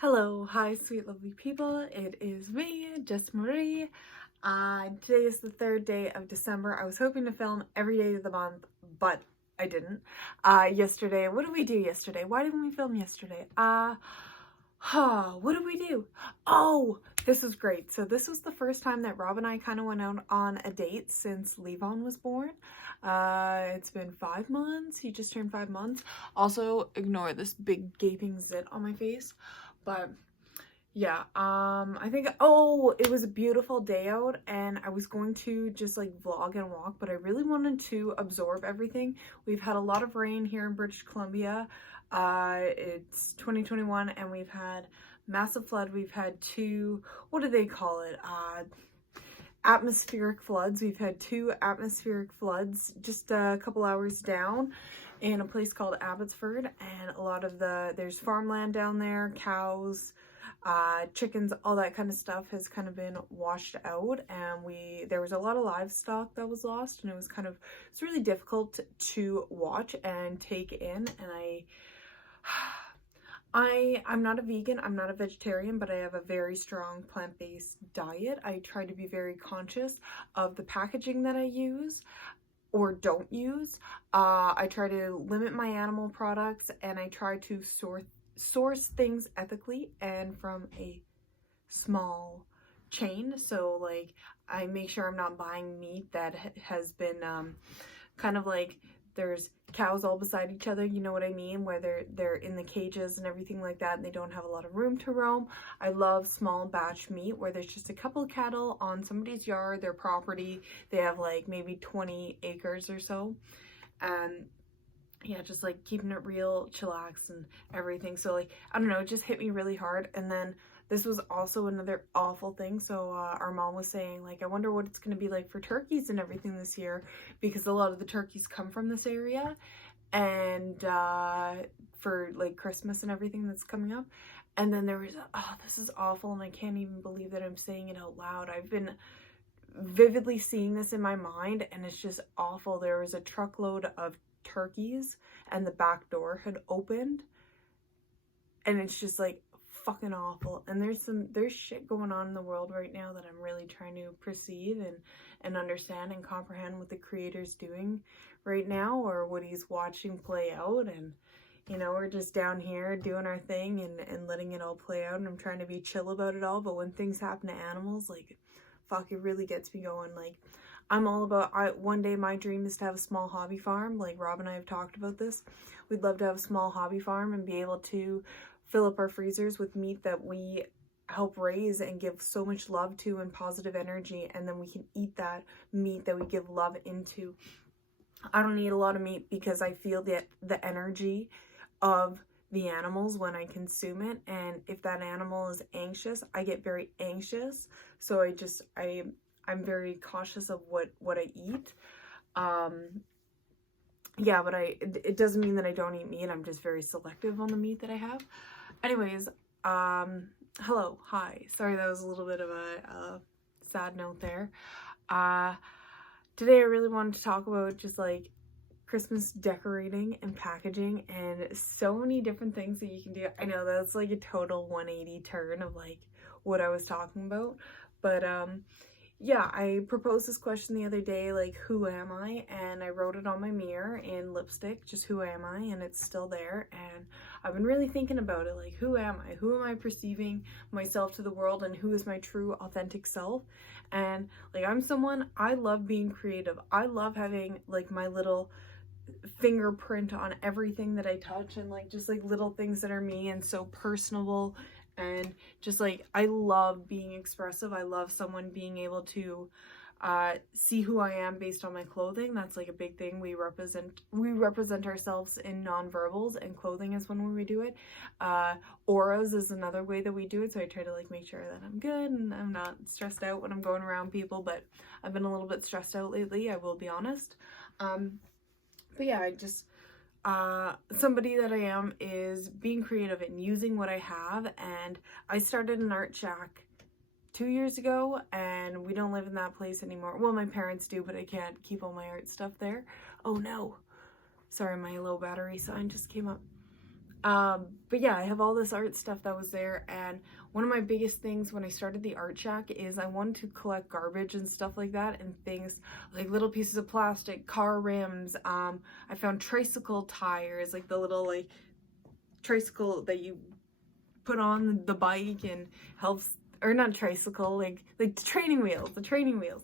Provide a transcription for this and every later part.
Hello, hi, sweet, lovely people. It is me, Jess Marie. Today is the third day of December. I was hoping to film every day of the month, but I didn't. Yesterday, what did we do yesterday? Why didn't we film yesterday? What did we do? Oh, this is great. So this was the first time that Rob and I kind of went out on a date since Levon was born. It's been 5 months. He just turned 5 months. Also, ignore this big gaping zit on my face. But yeah, I think, it was a beautiful day out and I was going to just like vlog and walk, but I really wanted to absorb everything. We've had a lot of rain here in British Columbia. It's 2021 and we've had massive flood. We've had two, what do they call it? Atmospheric floods. We've had two atmospheric floods just a couple hours down in a place called Abbotsford, and a lot of there's farmland down there, cows, chickens, all that kind of stuff has kind of been washed out, and there was a lot of livestock that was lost, and it's really difficult to watch and take in. And I'm not a vegan, I'm not a vegetarian, but I have a very strong plant-based diet. I try to be very conscious of the packaging that I use or don't use. I try to limit my animal products, and I try to source things ethically and from a small chain. So like I make sure I'm not buying meat that has been kind of like, there's cows all beside each other, you know what I mean, where they're in the cages and everything like that, and they don't have a lot of room to roam. I love small batch meat where there's just a couple of cattle on somebody's yard, their property. They have like maybe 20 acres or so, and yeah, just like keeping it real, chillax and everything. So like, I don't know, it just hit me really hard. And then this was also another awful thing. So our mom was saying like, I wonder what it's going to be like for turkeys and everything this year, because a lot of the turkeys come from this area, and for like Christmas and everything that's coming up. And then there was, oh, this is awful, and I can't even believe that I'm saying it out loud. I've been vividly seeing this in my mind, and it's just awful. There was a truckload of turkeys and the back door had opened, and it's just like fucking awful. And there's shit going on in the world right now that I'm really trying to perceive and understand and comprehend what the creator's doing right now, or what he's watching play out. And you know, we're just down here doing our thing and letting it all play out, and I'm trying to be chill about it all. But when things happen to animals, like, fuck, it really gets me going. Like, I'm all about, one day my dream is to have a small hobby farm. Like Rob and I have talked about this. We'd love to have a small hobby farm and be able to fill up our freezers with meat that we help raise and give so much love to and positive energy, and then we can eat that meat that we give love into. I don't eat a lot of meat because I feel the energy of the animals when I consume it, and if that animal is anxious, I get very anxious. So I'm very cautious of what I eat. Yeah, but it doesn't mean that I don't eat meat. I'm just very selective on the meat that I have. Anyways, hello, hi. Sorry, that was a little bit of a sad note there. Today I really wanted to talk about just like Christmas decorating and packaging, and so many different things that you can do. I know that's like a total 180 turn of like what I was talking about, but yeah, I proposed this question the other day, like, who am I? And I wrote it on my mirror in lipstick, just who am I? And it's still there. And I've been really thinking about it, like, who am I? Who am I perceiving myself to the world, and who is my true authentic self? And like, I'm someone, I love being creative. I love having like my little fingerprint on everything that I touch, and like just like little things that are me and so personable. And just like, I love being expressive. I love someone being able to see who I am based on my clothing. That's like a big thing. We represent ourselves in nonverbals, and clothing is one way we do it. Auras is another way that we do it. So I try to like make sure that I'm good and I'm not stressed out when I'm going around people, but I've been a little bit stressed out lately, I will be honest. But yeah, I just, somebody that I am is being creative and using what I have. And I started an art shack 2 years ago, and we don't live in that place anymore. Well, my parents do, but I can't keep all my art stuff there. Oh no. Sorry, my low battery sign just came up. But yeah, I have all this art stuff that was there, and one of my biggest things when I started the art shack is I wanted to collect garbage and stuff like that, and things like little pieces of plastic, car rims. I found tricycle tires, like the little like tricycle that you put on the bike and helps, or not tricycle, like the training wheels.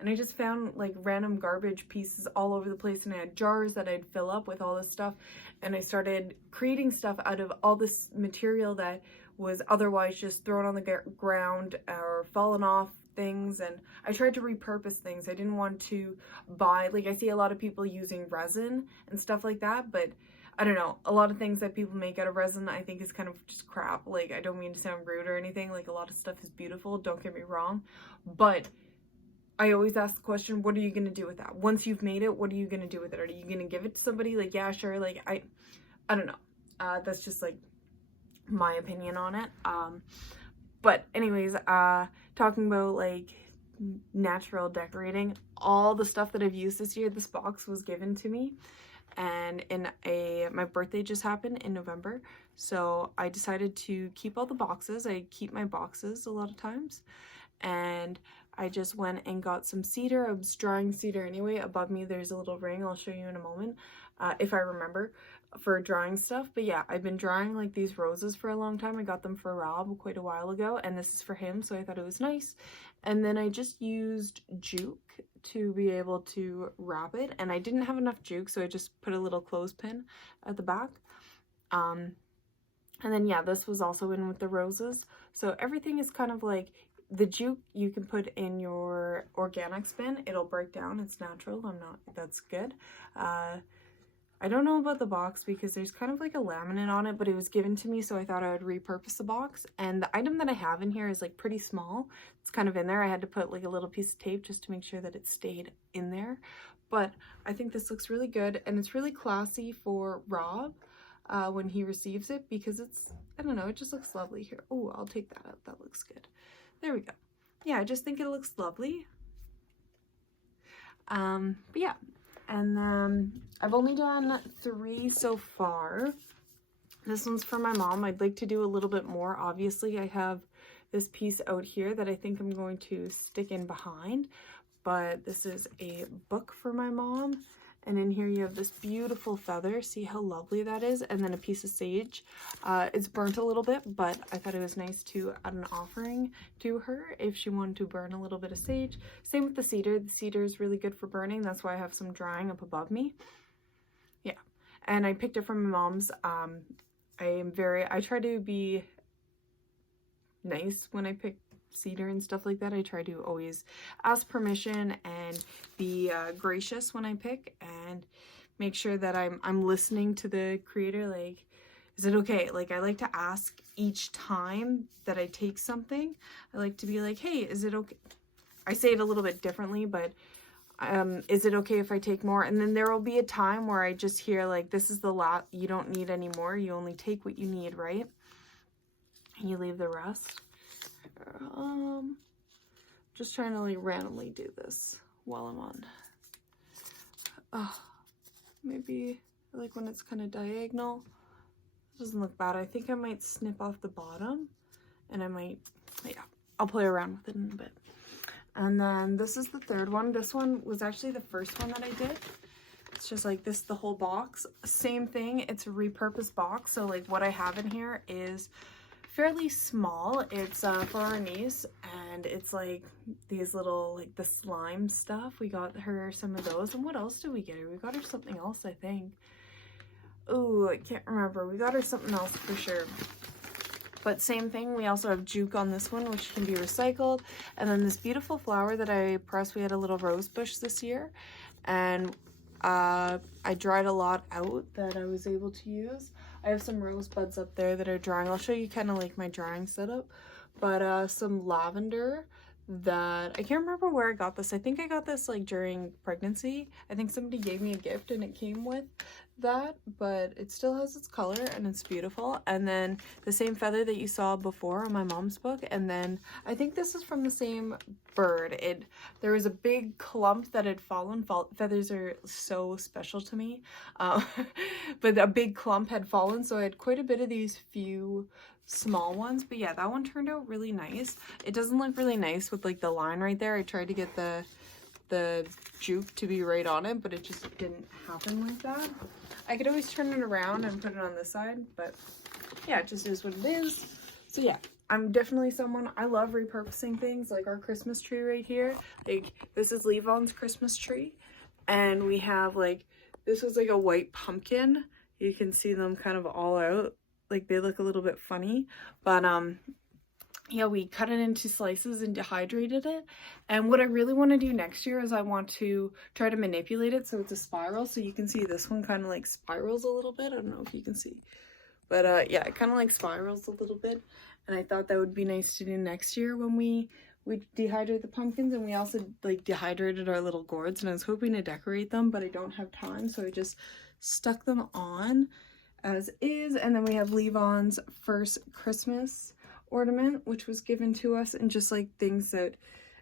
And I just found like random garbage pieces all over the place, and I had jars that I'd fill up with all this stuff, and I started creating stuff out of all this material that was otherwise just thrown on the ground or fallen off things. And I tried to repurpose things. I didn't want to buy, like I see a lot of people using resin and stuff like that, but I don't know, a lot of things that people make out of resin I think is kind of just crap. Like, I don't mean to sound rude or anything, like a lot of stuff is beautiful, don't get me wrong, but I always ask the question, what are you going to do with that? Once you've made it, what are you going to do with it? Are you going to give it to somebody? Like, yeah, sure. Like, I don't know. That's just like my opinion on it. But anyways, talking about like natural decorating, all the stuff that I've used this year, this box was given to me, and my birthday just happened in November, so I decided to keep all the boxes. I keep my boxes a lot of times, and I just went and got some cedar. I was drying cedar anyway. Above me there's a little ring, I'll show you in a moment, if I remember, for drying stuff. But yeah, I've been drying like these roses for a long time. I got them for Rob quite a while ago, and this is for him, so I thought it was nice. And then I just used jute to be able to wrap it, and I didn't have enough jute, so I just put a little clothespin at the back. And then yeah, this was also in with the roses, so everything is kind of like, the jute you can put in your organics bin, it'll break down, it's natural, that's good. I don't know about the box because there's kind of like a laminate on it, but it was given to me, so I thought I would repurpose the box. And the item that I have in here is like pretty small. It's kind of in there. I had to put like a little piece of tape just to make sure that it stayed in there. But I think this looks really good, and it's really classy for Rob when he receives it, because it's, I don't know, it just looks lovely here. Oh, I'll take that out. That looks good. There we go. Yeah, I just think it looks lovely. But yeah. And then I've only done 3 so far. This one's for my mom. I'd like to do a little bit more. Obviously, I have this piece out here that I think I'm going to stick in behind, but this is a book for my mom. And in here you have this beautiful feather. See how lovely that is? And then a piece of sage. It's burnt a little bit, but I thought it was nice to add an offering to her if she wanted to burn a little bit of sage. Same with the cedar. The cedar is really good for burning. That's why I have some drying up above me. Yeah. And I picked it from my mom's. I try to be nice when I pick cedar and stuff like that. I try to always ask permission and be gracious when I pick, and make sure that I'm listening to the creator. Like, is it okay? Like, I like to ask each time that I take something. I like to be like, hey, is it okay? I say it a little bit differently, but is it okay if I take more? And then there will be a time where I just hear like, this is the lot, you don't need any more, you only take what you need, right? And you leave the rest. Just trying to like randomly do this while I'm on. Maybe like when it's kind of diagonal. It doesn't look bad. I think I might snip off the bottom, and I might, yeah, I'll play around with it in a bit. And then this is the third one. This one was actually the first one that I did. It's just like this, the whole box. Same thing, it's a repurposed box. So like what I have in here is fairly small. It's for our niece, and it's like these little, like the slime stuff. We got her some of those. And what else did we get her? We got her something else, I think. Oh, I can't remember. We got her something else for sure. But same thing, we also have jute on this one, which can be recycled. And then this beautiful flower that I pressed, we had a little rose bush this year, and I dried a lot out that I was able to use. I have some rose buds up there that are drying. I'll show you kind of like my drying setup. But some lavender that I can't remember where I got this. I think I got this like during pregnancy. I think somebody gave me a gift and it came with that, but it still has its color and it's beautiful. And then the same feather that you saw before on my mom's book, and then I think this is from the same bird. There was a big clump that had fallen. Feathers are so special to me, but a big clump had fallen, so I had quite a bit of these few small ones. But yeah, that one turned out really nice. It doesn't look really nice with like the line right there. I tried to get the juke to be right on it, but it just didn't happen like that. I could always turn it around and put it on this side, but yeah, it just is what it is. So yeah, I'm definitely someone, I love repurposing things, like our Christmas tree right here. Like, this is Levon's Christmas tree, and we have like, this was like a white pumpkin. You can see them kind of all out, like they look a little bit funny, but yeah, we cut it into slices and dehydrated it. And what I really want to do next year is I want to try to manipulate it so it's a spiral. So you can see this one kind of like spirals a little bit. I don't know if you can see, but yeah, it kind of like spirals a little bit. And I thought that would be nice to do next year when we dehydrate the pumpkins. And we also like dehydrated our little gourds, and I was hoping to decorate them, but I don't have time, so I just stuck them on as is. And then we have Levon's first Christmas ornament, which was given to us, and just like things that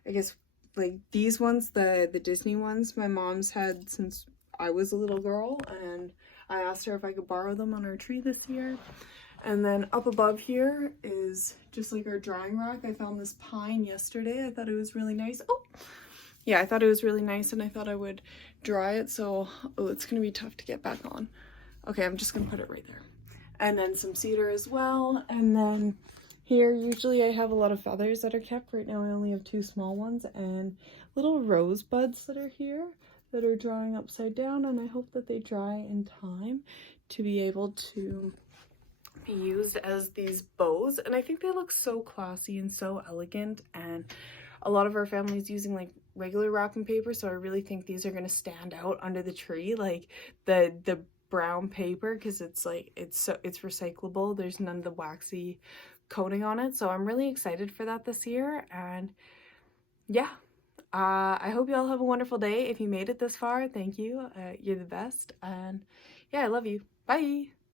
I guess like these ones, the Disney ones, my mom's had since I was a little girl, and I asked her if I could borrow them on our tree this year. And then up above here is just like our drying rack. I found this pine yesterday. I thought it was really nice. Oh yeah, I thought it was really nice, and I thought I would dry it, so it's gonna be tough to get back on. Okay, I'm just gonna put it right there. And then some cedar as well. And then here, usually I have a lot of feathers that are kept. Right now I only have 2 small ones, and little rosebuds that are here that are drying upside down, and I hope that they dry in time to be able to be used as these bows. And I think they look so classy and so elegant, and a lot of our family's using like regular wrapping paper, so I really think these are going to stand out under the tree, like the brown paper, because it's like it's recyclable. There's none of the waxy coating on it, so I'm really excited for that this year. And yeah, I hope you all have a wonderful day. If you made it this far, thank you. You're the best, and yeah, I love you. Bye.